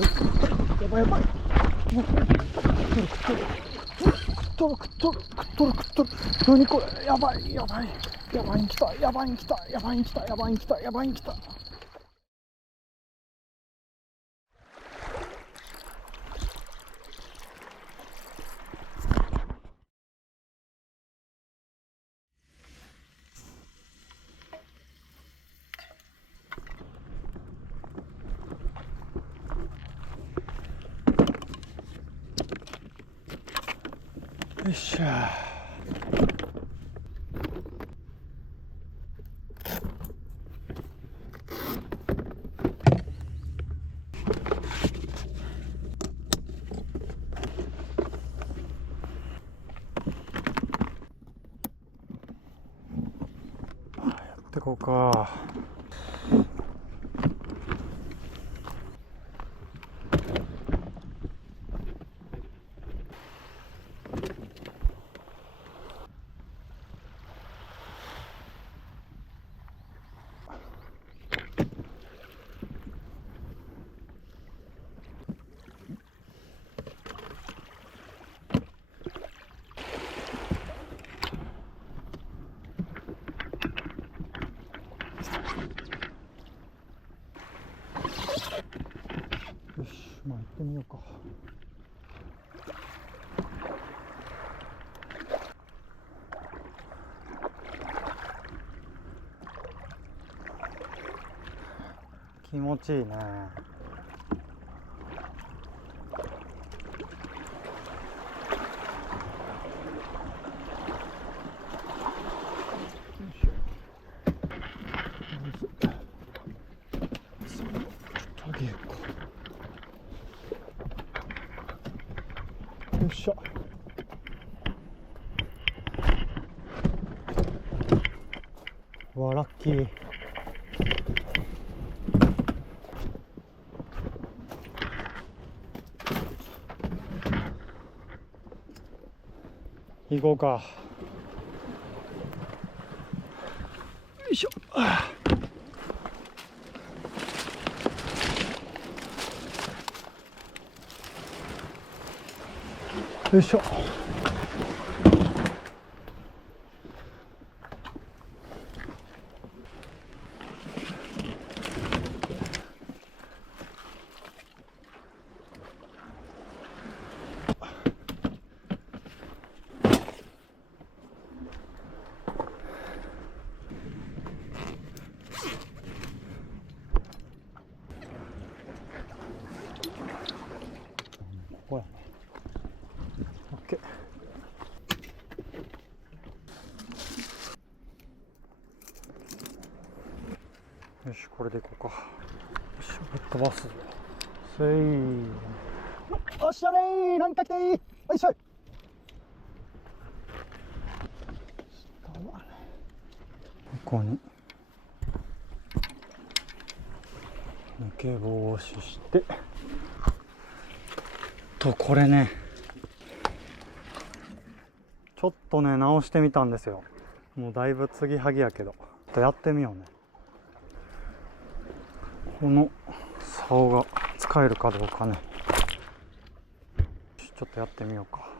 やばいやばい。食っとる。何これ。やばいに来た。やばいに来た。よっしゃ。やってこうか。よし、まあ行ってみようか。気持ちいいね。よっしゃ。わ、ラッキー。行こうか。よいしょ。よいしょ。ここやね。オッケー。よし、これでいこうか。よし、ぶっ飛ばすぞ。せい。おっしゃれー、なんか来てー。よいしょ。ここに抜け防止してと、これね、ちょっとね直してみたんですよ。もうだいぶ継ぎはぎやけど、ちょっとやってみようね。この竿が使えるかどうかね、ちょっとやってみようか。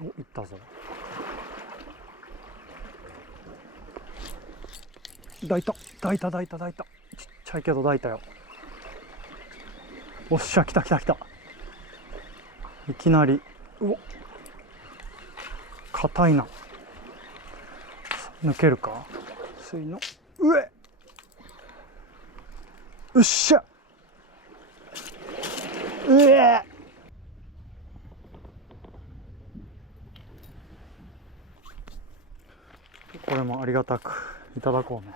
お、いったぞ。抱いた。ちっちゃいけど抱いたよ。おっしゃ、来た。いきなり。うお、硬いな。抜けるか。水の上。うっしゃ。うえ。これもありがたくいただこうね。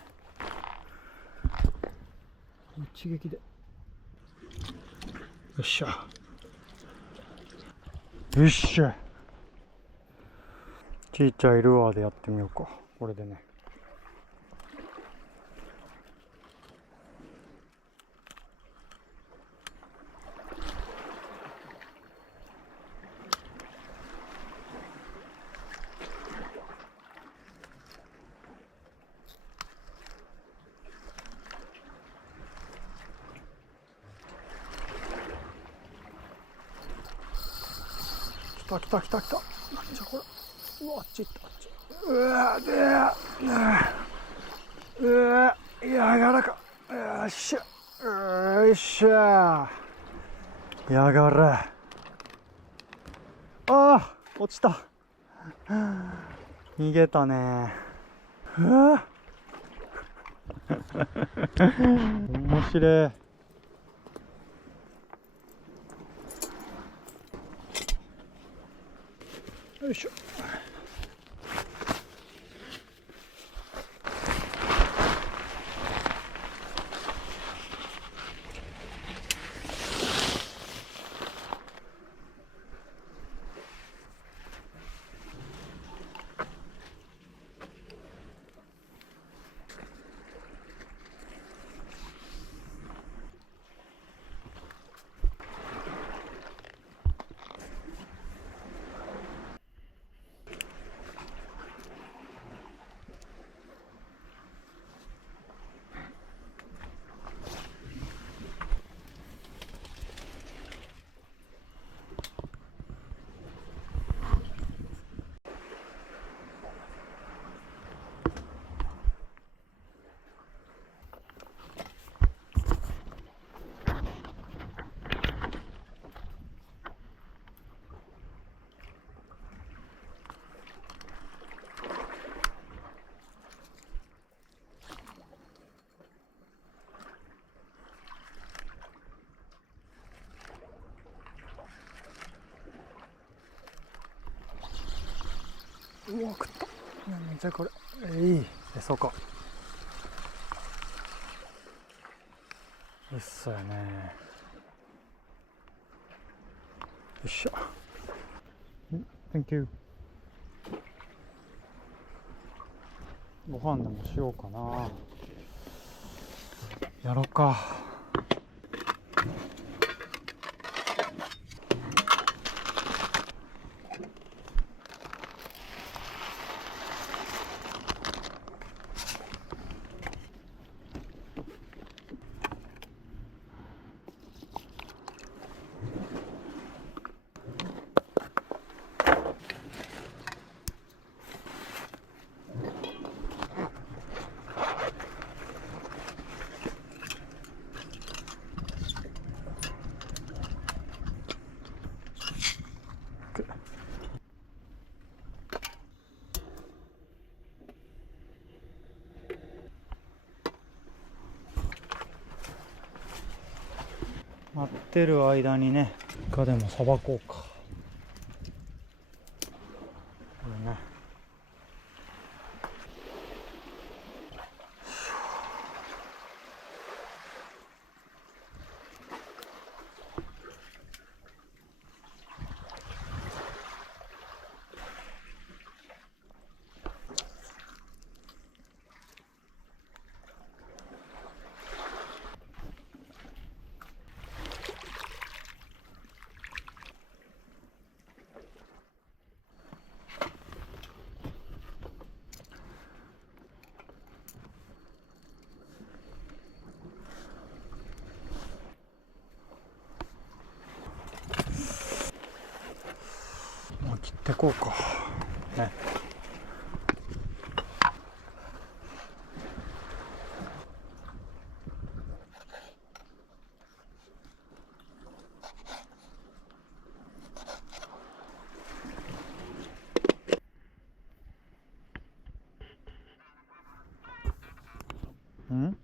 一撃で。よっしゃ。ちいちゃいルアーでやってみようか。これでね。来た来た来た来た。なんじゃこれ。うわ、あっち行ったあっち。うわでうわ柔らか。よっしゃよっしゃやがれ。ああ落ちた。逃げたね。うわ面白い。よいしょ。うわ食った。なんじゃこれ。餌か。うっそやね。よいしょ。Thank you。ご飯でもしようかな。やろうか。待ってる間にね、イカでもさばこうか。これね。切ってこうかね。ん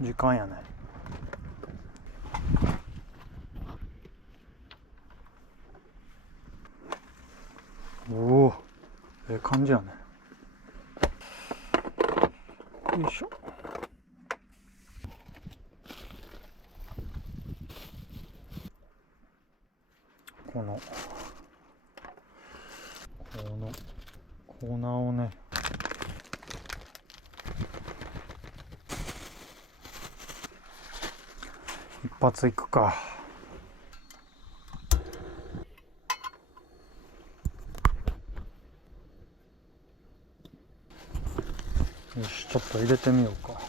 時間やね。おお、ええ感じやね。よいしょ。この粉をね、一発いくか。よし、ちょっと入れてみようか。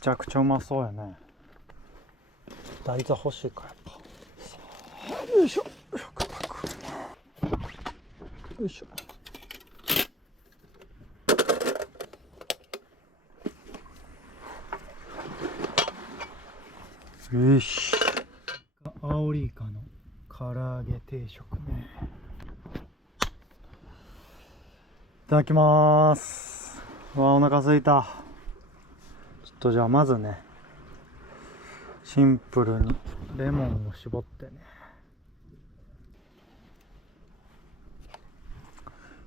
ちゃくちゃうまそうやね。大豆欲しいかやっぱ。よいしょ、食卓。よいしょ。よし。アオリイカの唐揚げ定食ね。いただきます。うわ、お腹すいた。ちょっとじゃあまずね、シンプルにレモンを絞ってね。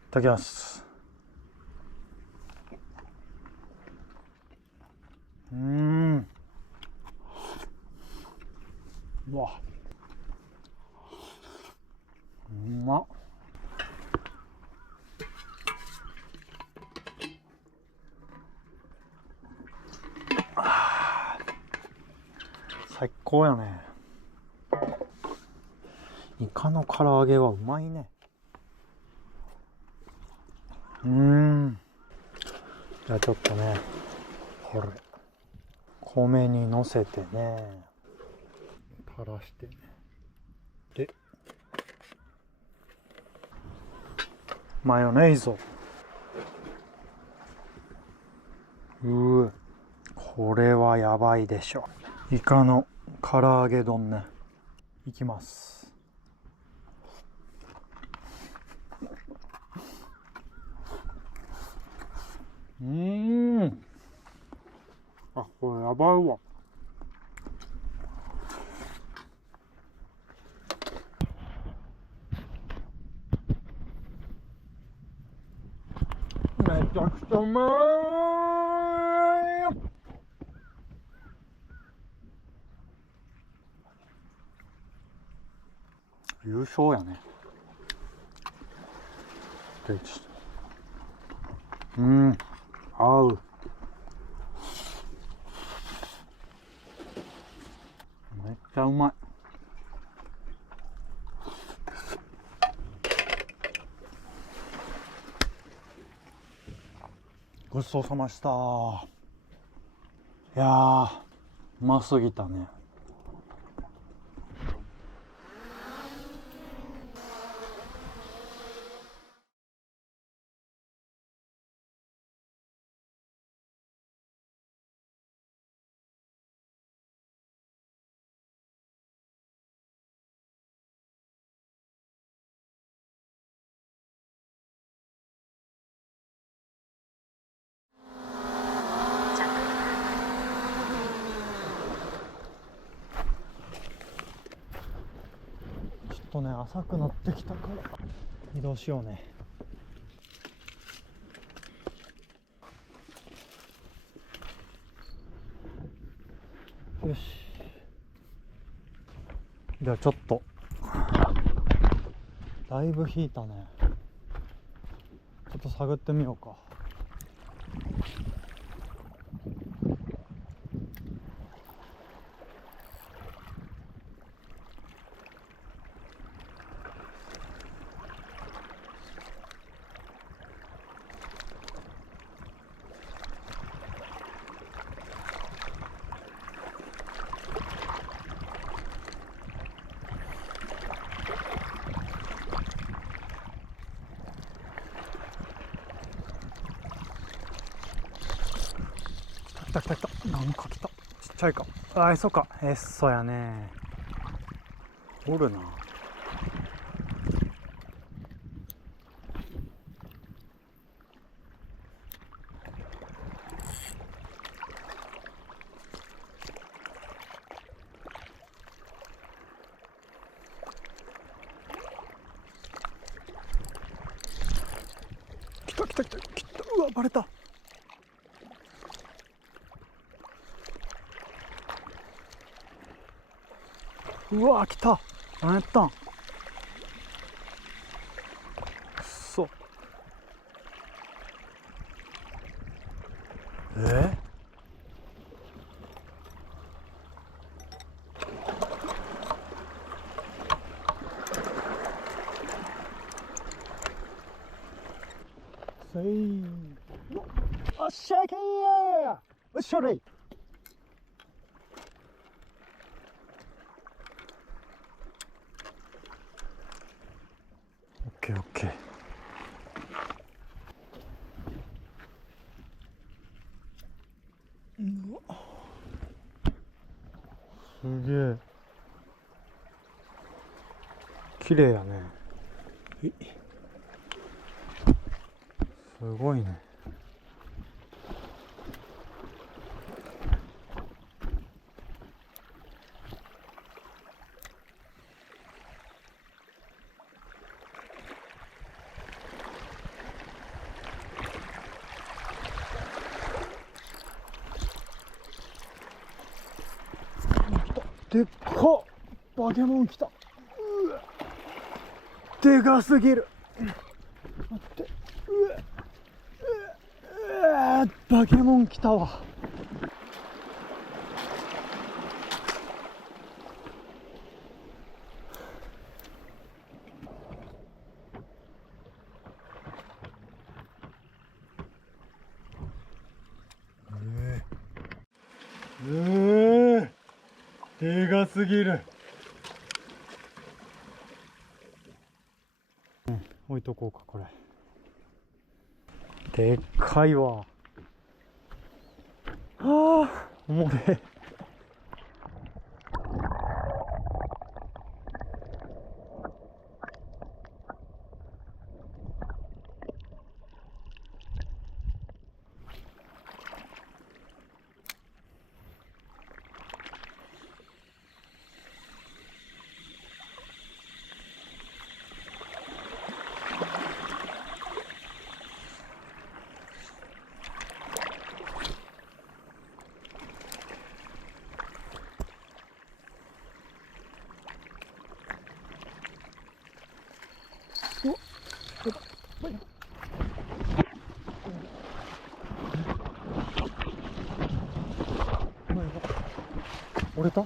いただきます。うわ、うまっ。最高やね。イカの唐揚げはうまいね。じゃあちょっとね、これ米にのせてね、垂らしてね。で、マヨネーズを。これはやばいでしょ。イカの唐揚げ丼ね。いきます。あ、これやばいわ。めちゃくちゃうまい。優勝やね。合う。めっちゃうまい。ごちそうさました。いやー、うますぎたね。ちょっとね、浅くなってきたから移動しようね。よし。じゃあちょっとだいぶ引いたね。ちょっと探ってみようか。来た来た来た。なんか来た。ちっちゃいか。あ、そうか。そうやね。おるな。来た来た来た来た。うわ、バレた。うわ、来た。何やったん。くそ。せい。あっしゃいけー。おっしゃれ。ケーオッケー。うわ、すげえ綺麗やね。すごいね。でっかっ、バケモン来た。うわ、でかすぎる。待って、うわ、バケモン来たわ。でかすぎる。置いとこうか、これ。でっかいわ。ああ、おもれ。折れた？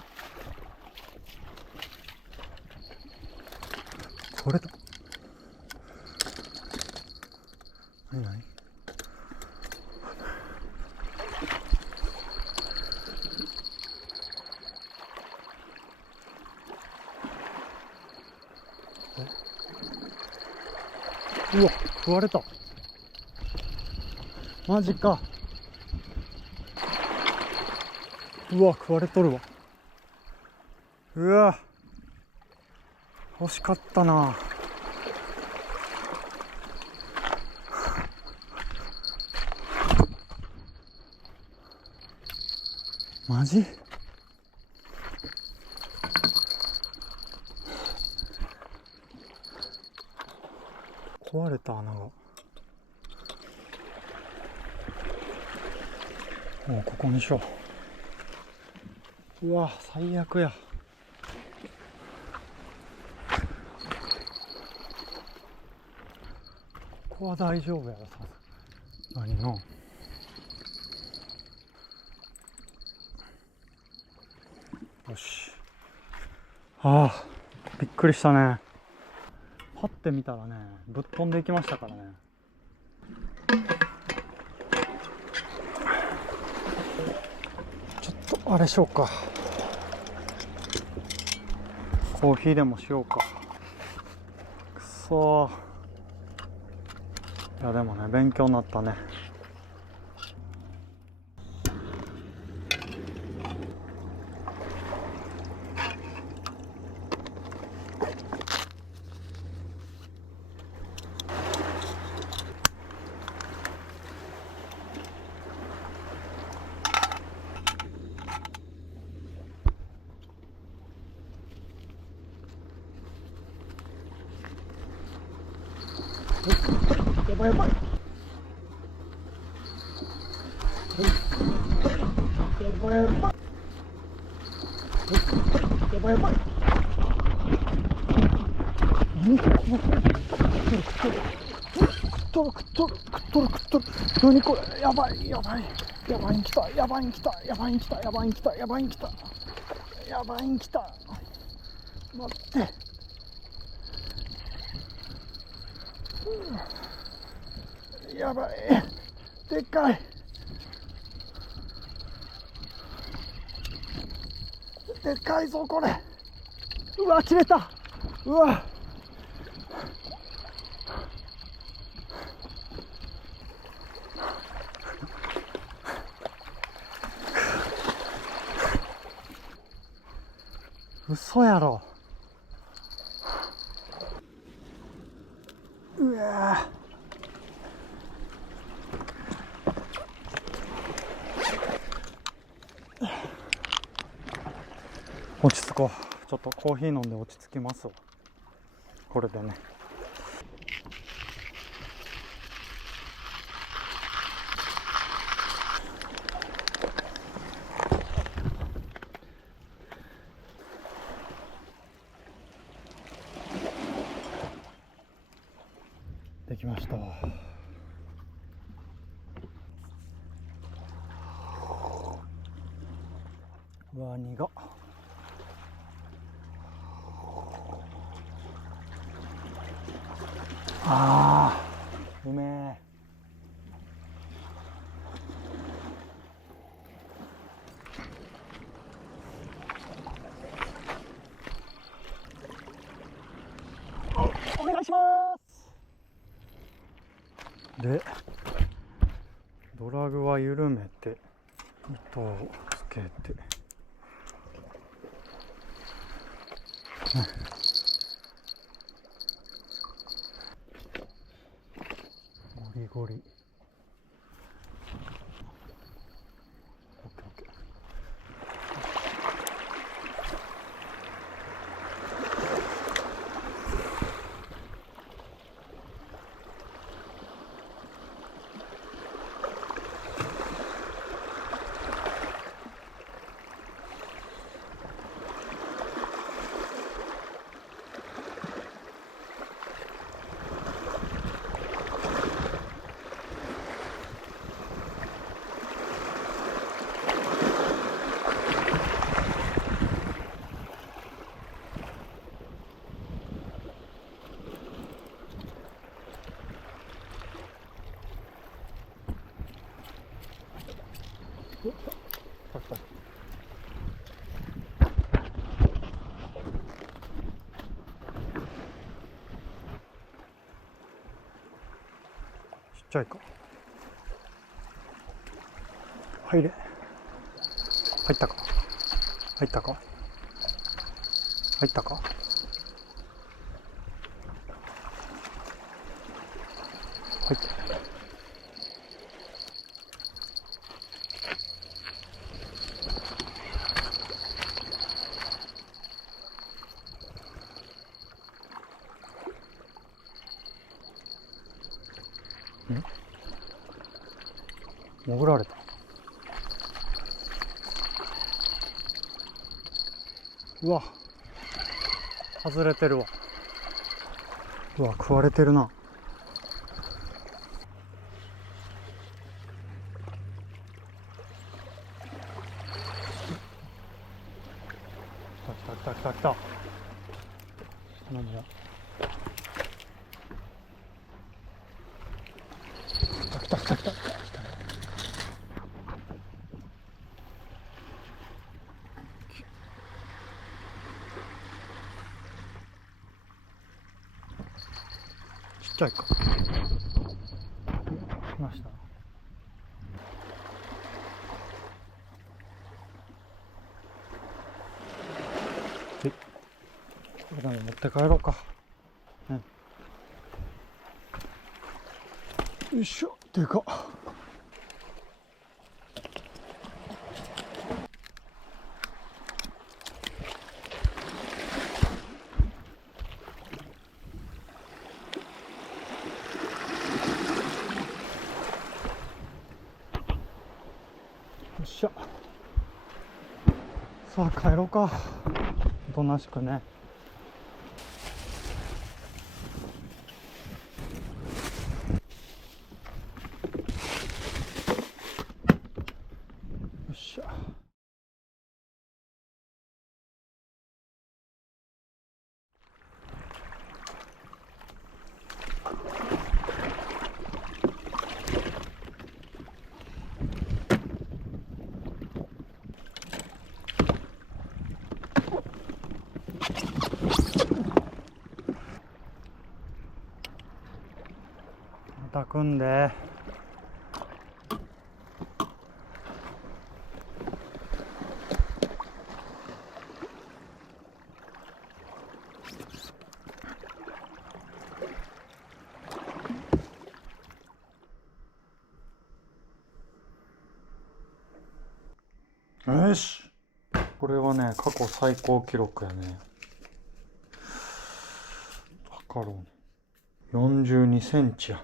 折れた？何何？うわ、食われた。マジか。うわ、食われとるわ。うわ、惜しかったな。マジ？壊れた穴が。もうここにしよう。うわ、最悪や。ここは大丈夫やろ、さすがにの。よし。ああ、びっくりしたね。パッて見たらね、ぶっ飛んでいきましたからね。ちょっとあれしようか。コーヒーでもしようか。くそー。いやでもね、勉強になったね。やばいやばい。やばいやばい。やばいやばい。何これ？食っとる。何これ？やばい。やばいに来た。待って。やばい。でっかい。でっかいぞこれ。うわ、切れた。うわ、嘘やろ。うわ落ち着こう。ちょっとコーヒー飲んで落ち着きますわ、これでね。できました。うわ、苦っ。あー、うめえ。お願いします。で、ドラグは緩めて糸をつけて、ゴリゴリ。オッケーオッケー。ちっちゃいか。入れ。入ったか。入ったか。入ったか。入った。潜られた。うわ、外れてるわ。うわ、食われてるな。来た来た来た来た。何だ。来た来た来た来た。ちっちゃいか。来ました。これでも持って帰ろうか。ね、よいしょ。でかっ。よっしゃ。さあ帰ろうか。おとなしくね。よっしゃ。また組んで。よし、これはね過去最高記録やね。測ろうね。42センチやね。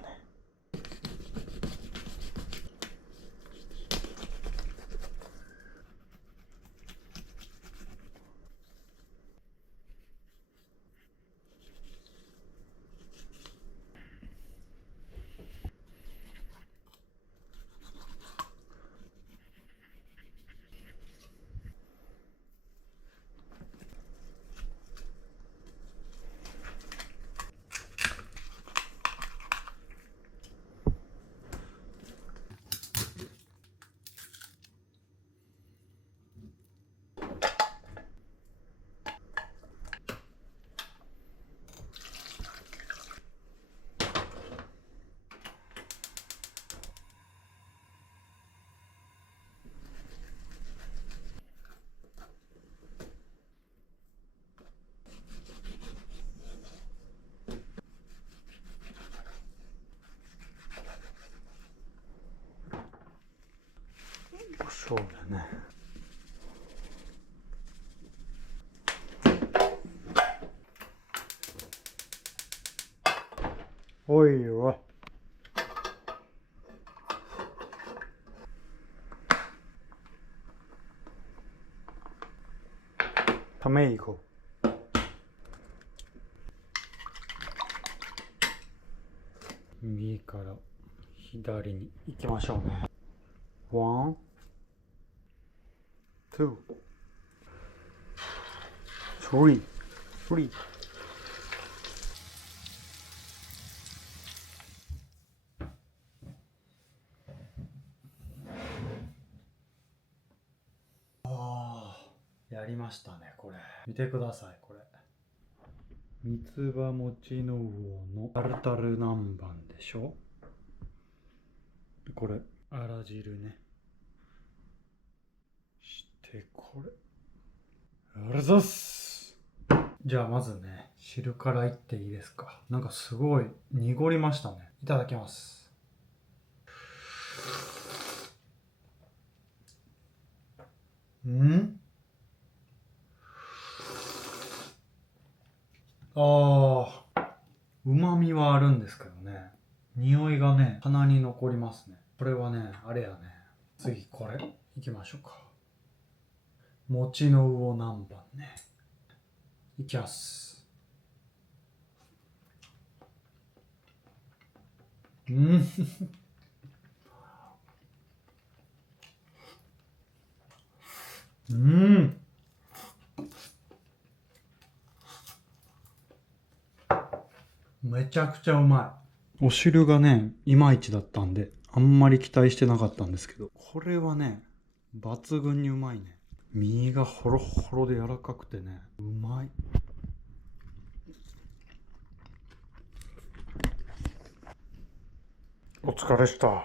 そうだね。おいおい。ためいこ。右から左に行きましょうね。ワン、ツー、スリー、スリー。やりましたね、これ。見てください、これ。三つ葉餅の魚のタルタル南蛮でしょ。これ、あら汁ね。して、これ。ありがとうございます。じゃあ、まずね、汁からいっていいですか。なんかすごい濁りましたね。いただきます。旨味はあるんですけどね。匂いがね、鼻に残りますね。これはね、あれやね。次、これ。いきましょうか。餅の魚南蛮ね。いきます。めちゃくちゃうまい。お汁がね、いまいちだったんで、あんまり期待してなかったんですけど、これはね、抜群にうまいね。身がホロホロで柔らかくてね、うまい。お疲れした。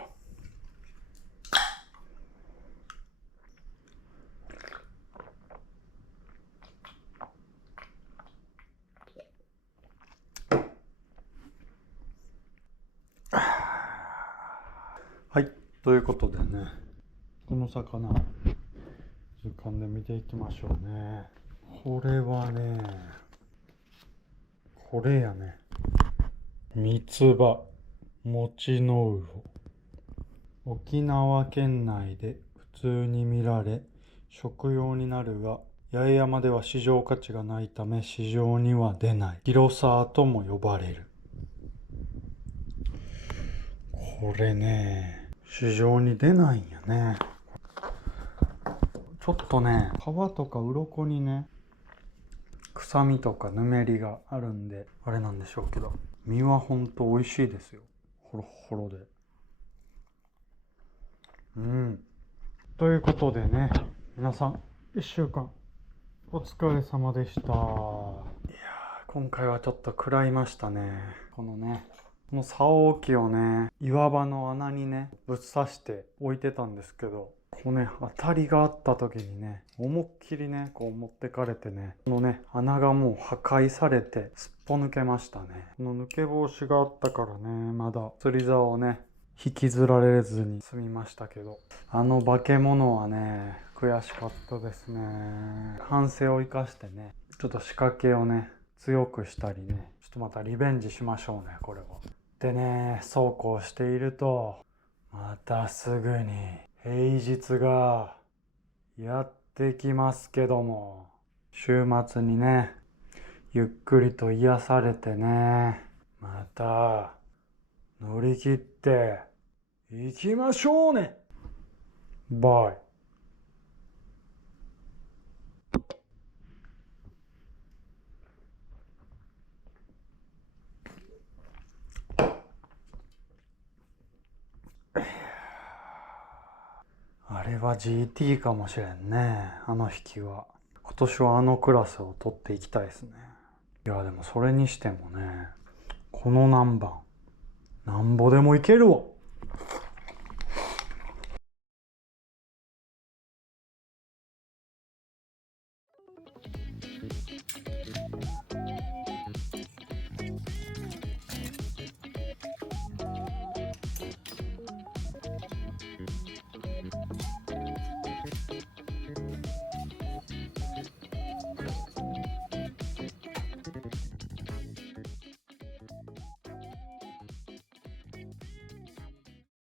はい、ということでね、この魚、図鑑で見ていきましょうね。これはね、これやね。三つ葉、餅の魚。沖縄県内で普通に見られ、食用になるが、八重山では市場価値がないため市場には出ない。広沢とも呼ばれる。これね、市場に出ないんやね。ちょっとね、皮とか鱗にね、臭みとかぬめりがあるんで、あれなんでしょうけど、身はほんと美味しいですよ。ホロホロで。ということでね、皆さん、1週間、お疲れ様でした。いやー、今回はちょっと食らいましたね。このね、この竿置きをね、岩場の穴にね、ぶっ刺して置いてたんですけど、こうね、当たりがあった時にね、思いっきりね、こう持ってかれてね、このね、穴がもう破壊されて、すっぽ抜けましたね。この抜け防止があったからね、まだ釣り竿をね、引きずられずに済みましたけど、あの化け物はね、悔しかったですね。反省を生かしてね、ちょっと仕掛けをね強くしたりね、ちょっとまたリベンジしましょうね、これは。でね、そうこうしているとまたすぐに平日がやってきますけども、週末にねゆっくりと癒されてね、また乗り切っていきましょうね。バイ。あれは GT かもしれんね、あの引きは。今年はあのクラスを取っていきたいですね。いやでもそれにしてもね、この何番なんぼでもいけるわ。